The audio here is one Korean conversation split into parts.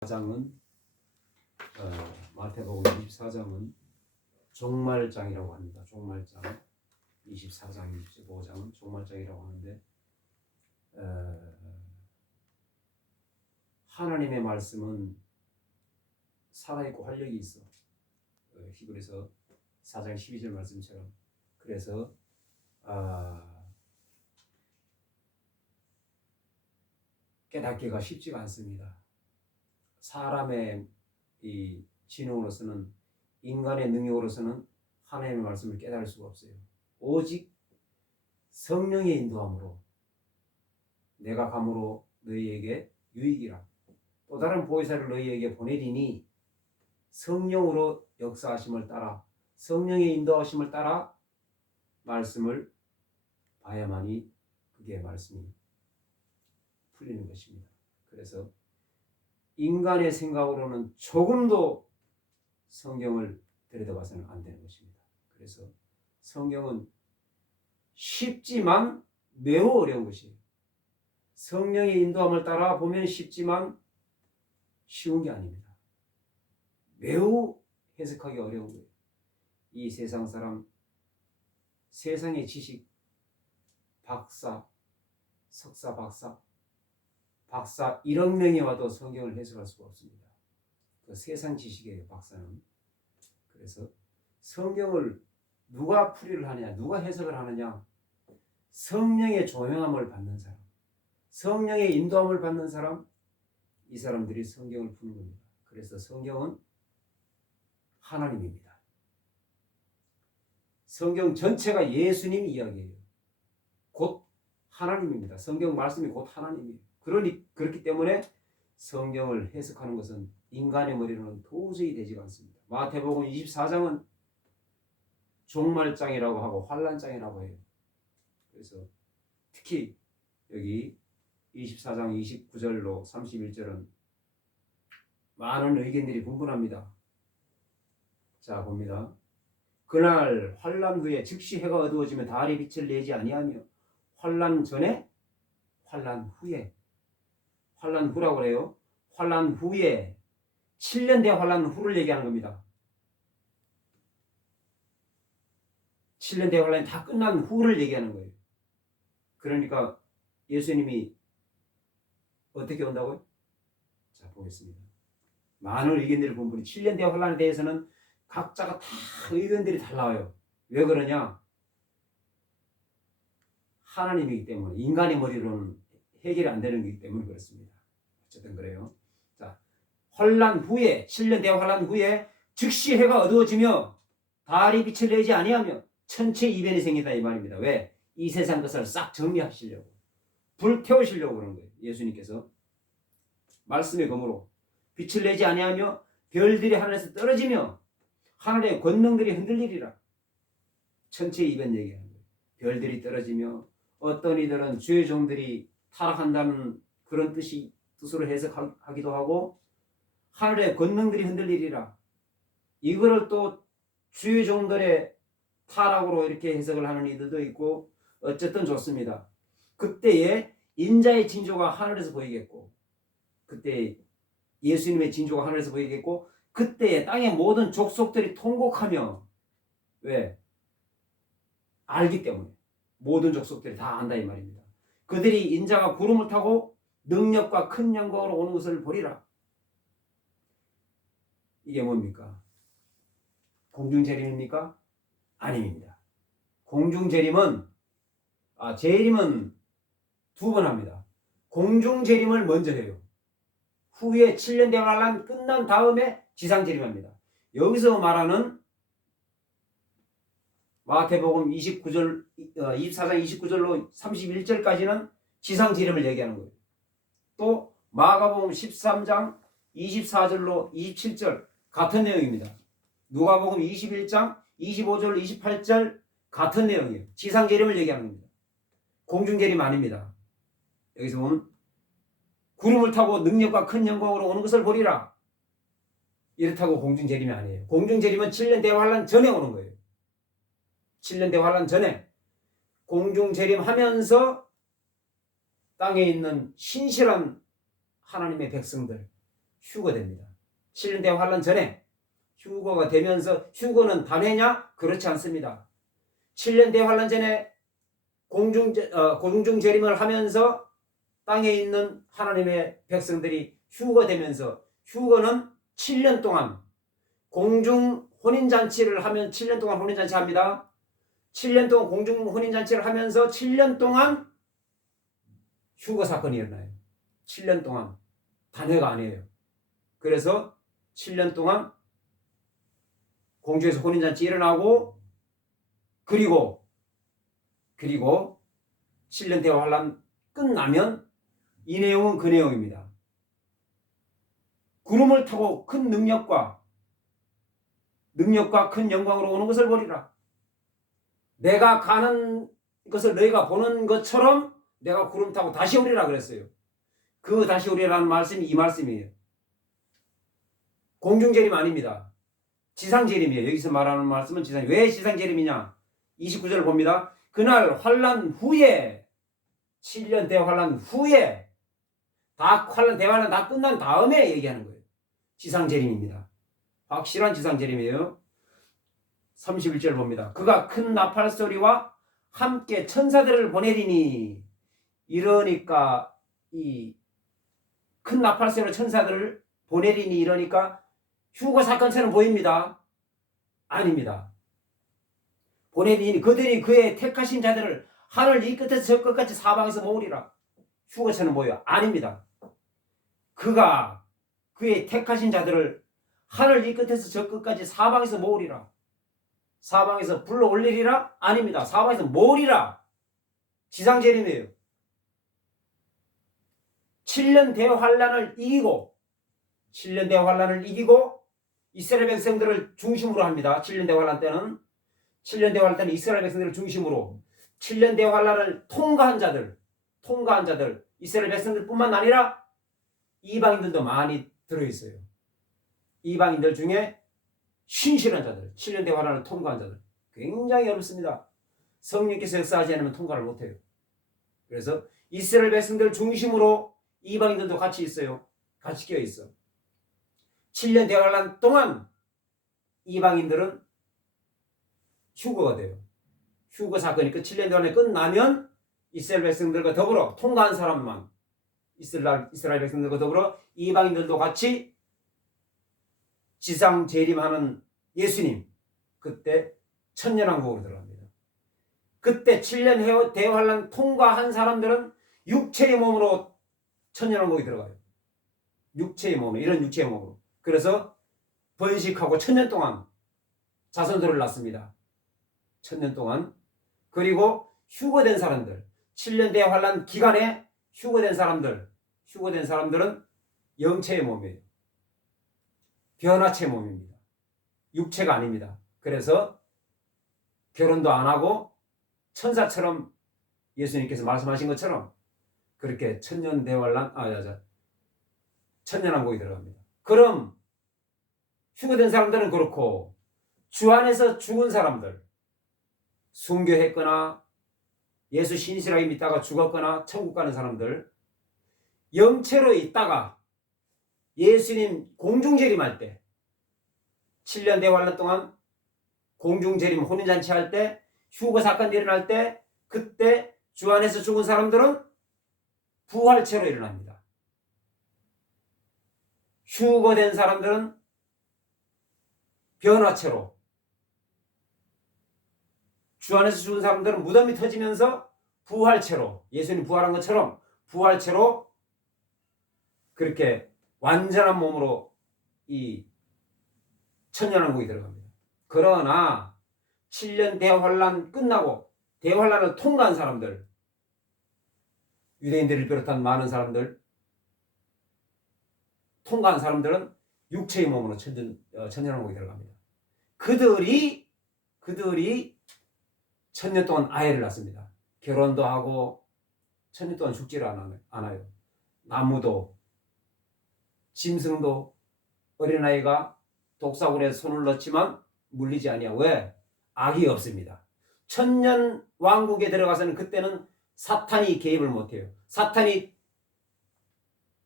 4장은 마태복음 24장은 종말장이라고 합니다. 종말장. 24장, 25장은 종말장이라고 하는데 하나님의 말씀은 살아있고 활력이 있어. 히브리서 4장 12절 말씀처럼. 그래서 깨닫기가 쉽지가 않습니다. 사람의 이 지능으로서는, 인간의 능력으로서는 하나님의 말씀을 깨달을 수가 없어요. 오직 성령의 인도함으로 내가 감으로 너희에게 유익이라. 또 다른 보혜사를 너희에게 보내리니 성령으로 역사하심을 따라, 성령의 인도하심을 따라 말씀을 봐야만이 그게 말씀이 풀리는 것입니다. 그래서 인간의 생각으로는 조금도 성경을 들여다봐서는 안 되는 것입니다. 그래서 성경은 쉽지만 매우 어려운 것이에요. 성령의 인도함을 따라 보면 쉽지만 쉬운 게 아닙니다. 매우 해석하기 어려운 거예요. 이 세상 사람, 세상의 지식, 박사, 석사, 박사 1억 명이 와도 성경을 해석할 수가 없습니다. 그 세상 지식이에요, 박사는. 그래서 성경을 누가 풀이를 하느냐, 누가 해석을 하느냐? 성령의 조명함을 받는 사람, 성령의 인도함을 받는 사람, 이 사람들이 성경을 푸는 겁니다. 그래서 성경은 하나님입니다. 성경 전체가 예수님 이야기예요. 곧 하나님입니다. 성경 말씀이 곧 하나님이에요. 그렇기 때문에 성경을 해석하는 것은 인간의 머리로는 도저히 되지가 않습니다. 마태복음 24장은 종말장이라고 하고 환난장이라고 해요. 그래서 특히 여기 24장 29절로 31절은 많은 의견들이 분분합니다. 자, 봅니다. 그날 환난 후에 즉시 해가 어두워지면 달이 빛을 내지 아니하며, 환난 전에, 환난 후에, 환난 후라고 그래요. 환난 후에, 7년 대 환난 후를 얘기하는 겁니다. 7년 대 환난이 다 끝난 후를 얘기하는 거예요. 그러니까 예수님이 어떻게 온다고요? 자, 보겠습니다. 많은 의견들을 본 분이 7년 대 환난에 대해서는 각자가 다 의견들이 달라요. 왜 그러냐? 하나님이기 때문에, 인간의 머리로는 해결이 안 되는 거기 때문에 그렇습니다. 어쨌든 그래요. 자, 환난 후에, 7년 대환난 후에 즉시 해가 어두워지며 달이 빛을 내지 아니하며 천체 이변이 생긴다 이 말입니다. 왜? 이 세상 것을 싹 정리하시려고, 불태우시려고 그러는 거예요. 예수님께서 말씀의 검으로 빛을 내지 아니하며 별들이 하늘에서 떨어지며 하늘의 권능들이 흔들리리라. 천체 이변 얘기하는 거예요. 별들이 떨어지며 어떤 이들은 주의 종들이 타락한다는 그런 뜻으로 해석하기도 하고, 하늘의 권능들이 흔들리리라. 이거를 또 주의 종들의 타락으로 이렇게 해석을 하는 이들도 있고, 어쨌든 좋습니다. 그때에 인자의 징조가 하늘에서 보이겠고, 그때 예수님의 징조가 하늘에서 보이겠고, 그때에 땅의 모든 족속들이 통곡하며, 왜? 알기 때문에 모든 족속들이 다 안다 이 말입니다. 그들이 인자가 구름을 타고 능력과 큰 영광으로 오는 것을 보리라. 이게 뭡니까? 공중재림입니까? 아닙니다. 공중재림은 재림은 두 번 합니다. 공중재림을 먼저 해요. 후에 7년 대환난 끝난 다음에 지상재림합니다. 여기서 말하는 마태복음 24장 29절로 31절까지는 지상재림을 얘기하는 거예요. 또 마가복음 13장 24절로 27절 같은 내용입니다. 누가복음 21장 25절로 28절 같은 내용이에요. 지상재림을 얘기하는 겁니다. 공중재림 아닙니다. 여기서 보면 구름을 타고 능력과 큰 영광으로 오는 것을 보리라. 이렇다고 공중재림이 아니에요. 공중재림은 7년 대환난 전에 오는 거예요. 7년 대환난 전에 공중재림하면서 땅에 있는 신실한 하나님의 백성들, 휴거됩니다. 7년 대환란 전에 휴거가 되면서, 휴거는 단회냐? 그렇지 않습니다. 7년 대환란 전에 공중 재림을 하면서 땅에 있는 하나님의 백성들이 휴거되면서, 휴거는 7년 동안 공중 혼인잔치를 하면 7년 동안 혼인잔치 합니다. 7년 동안 공중 혼인잔치를 하면서 7년 동안 휴거 사건이 일어나요. 7년 동안. 단회가 아니에요. 그래서 7년 동안 공중에서 혼인잔치 일어나고, 그리고 7년 대환란 끝나면 이 내용은 그 내용입니다. 구름을 타고 큰 능력과 큰 영광으로 오는 것을 보리라. 내가 가는 것을 너희가 보는 것처럼 내가 구름 타고 다시 오리라 그랬어요. 그 다시 오리라는 말씀이 이 말씀이에요. 공중재림 아닙니다. 지상재림이에요. 여기서 말하는 말씀은 지상. 왜 지상재림이냐? 29절을 봅니다. 그날 환란 후에, 7년 대환란 후에, 대환란 다 끝난 다음에 얘기하는 거예요. 지상재림입니다. 확실한 지상재림이에요. 31절 봅니다. 그가 큰 나팔 소리와 함께 천사들을 보내리니, 이러니까 이 큰 나팔 소리로 천사들을 보내리니, 이러니까 휴거 사건처럼 보입니다. 아닙니다. 보내리니 그들이 그의 택하신 자들을 하늘 이 끝에서 저 끝까지 사방에서 모으리라. 휴거처럼 보여요. 아닙니다. 그가 그의 택하신 자들을 하늘 이 끝에서 저 끝까지 사방에서 모으리라. 사방에서 불러 올리리라? 아닙니다. 사방에서 모으리라. 지상재림이에요. 7년 대환란을 이기고, 7년 대환란을 이기고 이스라엘 백성들을 중심으로 합니다. 7년 대환란 때는 7년 대환란 때는 이스라엘 백성들을 중심으로 7년 대환란을 통과한 자들, 이스라엘 백성들뿐만 아니라 이방인들도 많이 들어있어요. 이방인들 중에 신실한 자들, 7년 대환란을 통과한 자들, 굉장히 어렵습니다. 성령께서 역사하지 않으면 통과를 못해요. 그래서 이스라엘 백성들 중심으로 이방인들도 같이 있어요. 같이 끼어 있어. 7년 대환란 동안 이방인들은 휴거가 돼요. 휴거 사건이 7년 대환란이 끝나면 이스라엘 백성들과 더불어 통과한 사람만, 이스라엘 백성들과 더불어 이방인들도 같이 지상 재림하는 예수님, 그때 천년왕국으로 들어갑니다. 그때 7년 대환란 통과한 사람들은 육체의 몸으로 천년왕국에 들어가요. 육체의 몸으로, 이런 육체의 몸으로. 그래서 번식하고 천년 동안 자손들을 낳습니다. 천년 동안. 그리고 휴거된 사람들, 7년 대환란 기간에 휴거된 사람들은 영체의 몸이에요. 변화체의 몸입니다. 육체가 아닙니다. 그래서 결혼도 안 하고 천사처럼 예수님께서 말씀하신 것처럼 그렇게 천년왕국에 들어갑니다. 그럼 휴거된 사람들은 그렇고, 주 안에서 죽은 사람들, 순교했거나 예수 신실하게 믿다가 죽었거나 천국 가는 사람들, 영체로 있다가 예수님 공중재림할 때, 7년 대환란 동안 공중재림 혼인잔치 할 때, 휴거 사건이 일어날 때, 그때 주 안에서 죽은 사람들은 부활체로 일어납니다. 휴거된 사람들은 변화체로, 주 안에서 죽은 사람들은 무덤이 터지면서 부활체로, 예수님 부활한 것처럼 부활체로 그렇게 완전한 몸으로 이 천년왕국에 들어갑니다. 그러나 7년 대환란 끝나고 대환란을 통과한 사람들, 유대인들을 비롯한 많은 사람들, 통과한 사람들은 육체의 몸으로 천년왕국에 들어갑니다. 그들이 천년 동안 아이를 낳습니다. 결혼도 하고 천년 동안 죽지를 않아요. 나무도, 짐승도 어린아이가 독사군에 손을 넣지만 물리지 아니하고. 왜? 악이 없습니다. 천년 왕국에 들어가서는 그때는 사탄이 개입을 못해요. 사탄이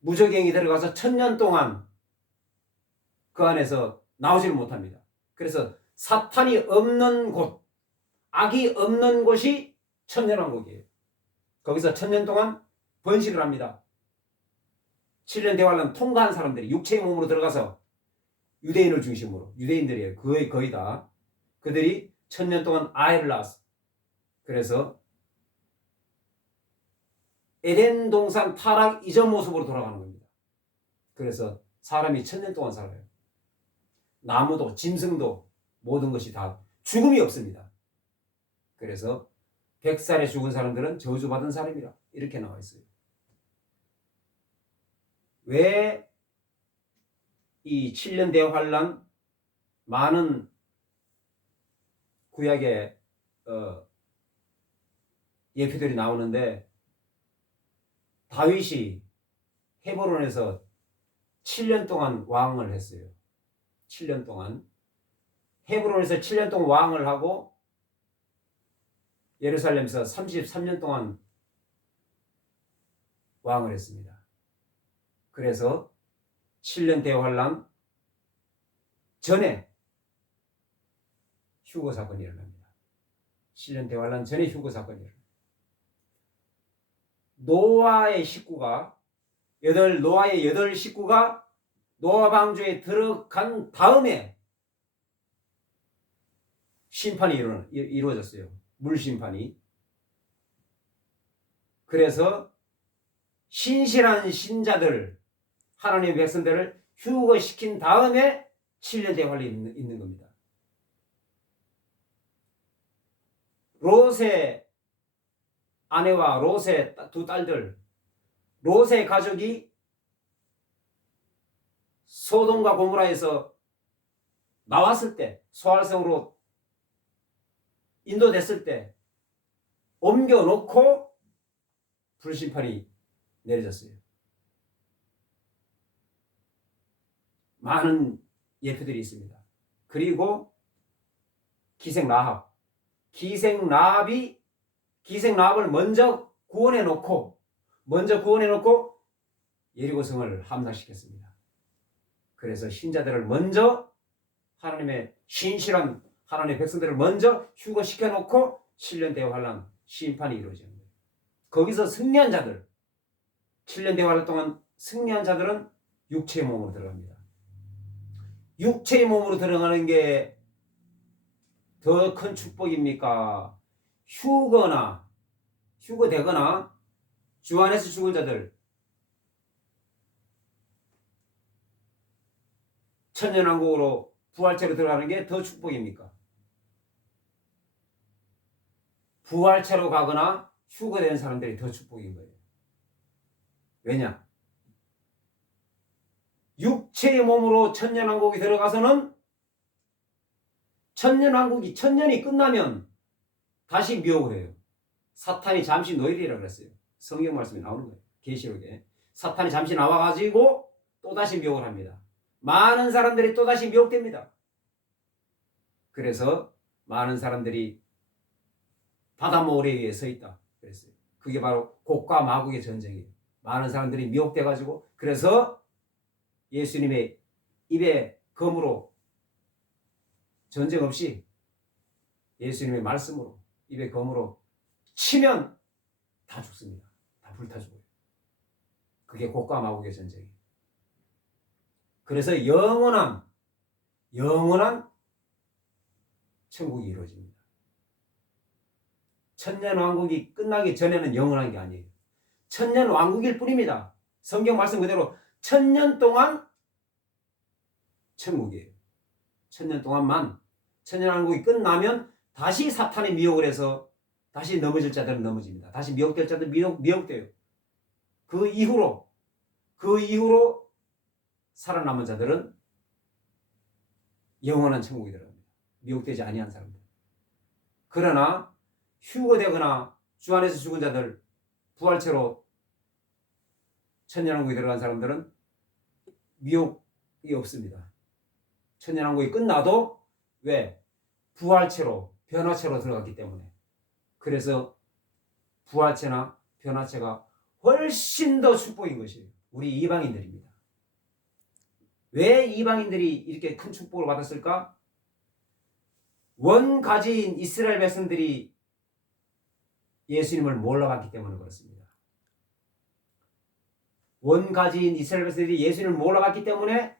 무저갱이 들어가서 천년 동안 그 안에서 나오지를 못합니다. 그래서 사탄이 없는 곳, 악이 없는 곳이 천년왕국이에요. 거기서 천년 동안 번식을 합니다. 7년 대환란 통과한 사람들이 육체의 몸으로 들어가서 유대인을 중심으로, 유대인들이에요. 거의 다. 그들이 천년 동안 아이를 낳았어. 그래서 에덴 동산 타락 이전 모습으로 돌아가는 겁니다. 그래서 사람이 천년 동안 살아요. 나무도 짐승도 모든 것이 다 죽음이 없습니다. 그래서 100살에 죽은 사람들은 저주받은 사람이라 이렇게 나와 있어요. 왜 이 7년 대환란 많은 구약의 예표들이 나오는데 다윗이 헤브론에서 7년 동안 왕을 했어요. 7년 동안 헤브론에서 7년 동안 왕을 하고 예루살렘에서 33년 동안 왕을 했습니다. 그래서 7년 대환란 전에 휴거 사건이 일어납니다. 7년 대환란 전에 휴거 사건이 일어납니다. 노아의 식구가 노아의 8 식구가 노아 방주에 들어간 다음에 심판이 이루어졌어요. 물 심판이. 그래서 신실한 신자들, 하나님의 백성들을 휴거시킨 다음에 7년 대환란이 있는 겁니다. 롯의 아내와 롯의 2 딸들, 롯의 가족이 소돔과 고모라에서 나왔을 때, 소활성으로 인도됐을 때 옮겨놓고 불심판이 내려졌어요. 많은 예표들이 있습니다. 그리고 기생 라합을 먼저 구원해 놓고 예리고성을 함락시켰습니다. 그래서 신자들을 먼저 하나님의 신실한 하나님의 백성들을 먼저 휴거시켜 놓고 7년 대환란 심판이 이루어지는 거예요. 거기서 승리한 자들, 7년 대환란 동안 승리한 자들은 육체의 몸으로 들어갑니다. 육체의 몸으로 들어가는 게 더 큰 축복입니까? 휴거되거나 주 안에서 죽은 자들, 천년왕국으로 부활체로 들어가는 게 더 축복입니까? 부활체로 가거나 휴거된 사람들이 더 축복인 거예요. 왜냐? 육체의 몸으로 천년왕국이 들어가서는 천년이 끝나면 다시 미혹을 해요. 사탄이 잠시 노일이라고 그랬어요. 성경 말씀이 나오는 거예요. 계시록에. 사탄이 잠시 나와가지고 또다시 미혹을 합니다. 많은 사람들이 또다시 미혹됩니다. 그래서 많은 사람들이 바다 모래 위에 서 있다 그랬어요. 그게 바로 곡과 마곡의 전쟁이에요. 많은 사람들이 미혹돼가지고 그래서 예수님의 입에 검으로 전쟁 없이 예수님의 말씀으로 입에 검으로 치면 다 죽습니다. 다 불타 죽어요. 그게 곡과 마곡의 전쟁이에요. 그래서 영원한 천국이 이루어집니다. 천년왕국이 끝나기 전에는 영원한 게 아니에요. 천년왕국일 뿐입니다. 성경 말씀 그대로 천년 동안 천국이에요. 천년 동안만. 천년왕국이 끝나면 다시 사탄이 미혹을 해서 다시 넘어질 자들은 넘어집니다. 다시 미혹될 자들은 미혹돼요. 그 이후로 살아남은 자들은 영원한 천국이 들어갑니다. 미혹되지 아니한 사람들. 그러나 휴거되거나 주 안에서 죽은 자들, 부활체로 천년왕국에 들어간 사람들은 미혹이 없습니다. 천년왕국이 끝나도 왜? 부활체로, 변화체로 들어갔기 때문에. 그래서 부활체나 변화체가 훨씬 더 축복인 것이에요. 우리 이방인들입니다. 왜 이방인들이 이렇게 큰 축복을 받았을까? 원가지인 이스라엘 백성들이 예수님을 몰라봤기 때문에 그렇습니다. 원가지인 이스라엘 백성들이 예수님을 몰라봤기 때문에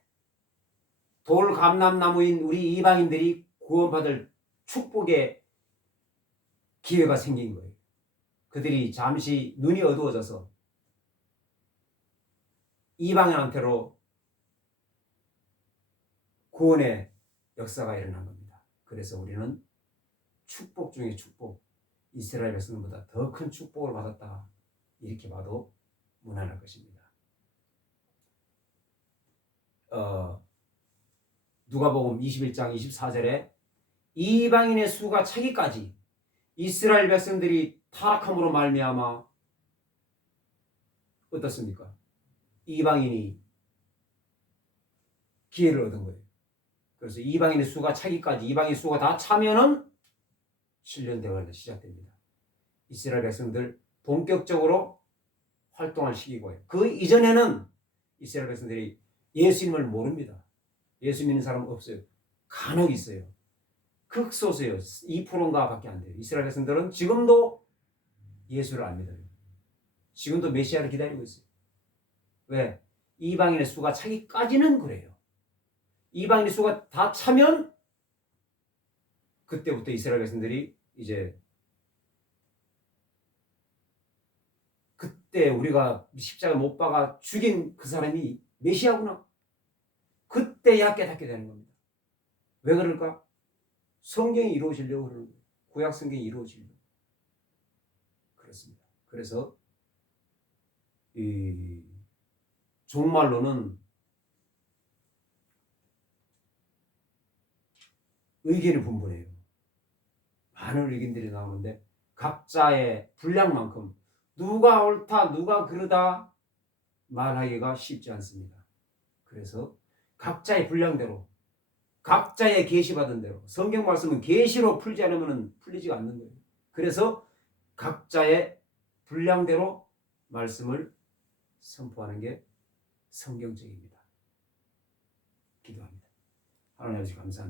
돌감람나무인 우리 이방인들이 구원받을 축복의 기회가 생긴 거예요. 그들이 잠시 눈이 어두워져서 이방인한테로 구원의 역사가 일어난 겁니다. 그래서 우리는 축복 중에 축복, 이스라엘 백성보다 더 큰 축복을 받았다. 이렇게 봐도 무난할 것입니다. 누가복음 21장 24절에 이방인의 수가 차기까지 이스라엘 백성들이 타락함으로 말미암아 어떻습니까? 이방인이 기회를 얻은 거예요. 그래서 이방인의 수가 차기까지, 이방인의 수가 다 차면은 7년 대화가 시작됩니다. 이스라엘 백성들 본격적으로 활동할 시기고요. 그 이전에는 이스라엘 백성들이 예수님을 모릅니다. 예수 믿는 사람 없어요. 간혹 있어요. 극소수예요. 2%인가 밖에 안 돼요. 이스라엘 백성들은 지금도 예수를 안 믿어요. 지금도 메시아를 기다리고 있어요. 왜? 이방인의 수가 차기까지는 그래요. 이방인의 수가 다 차면 그때부터 이스라엘 백성들이 이제 그때 우리가 십자가 못 박아 죽인 그 사람이 메시아구나. 그때야 깨닫게 되는 겁니다. 왜 그럴까? 성경이 이루어지려고 그러는 거예요. 구약 성경이 이루어지려고. 그렇습니다. 그래서 이 종말로는 의견이 분분해요. 많은 의견들이 나오는데 각자의 분량만큼 누가 옳다, 누가 그르다 말하기가 쉽지 않습니다. 그래서 각자의 분량대로, 각자의 계시받은 대로, 성경 말씀은 계시로 풀지 않으면 풀리지가 않는 거예요. 그래서 각자의 분량대로 말씀을 선포하는 게 성경적입니다. 기도합니다. 하나님 아버지 감사합니다.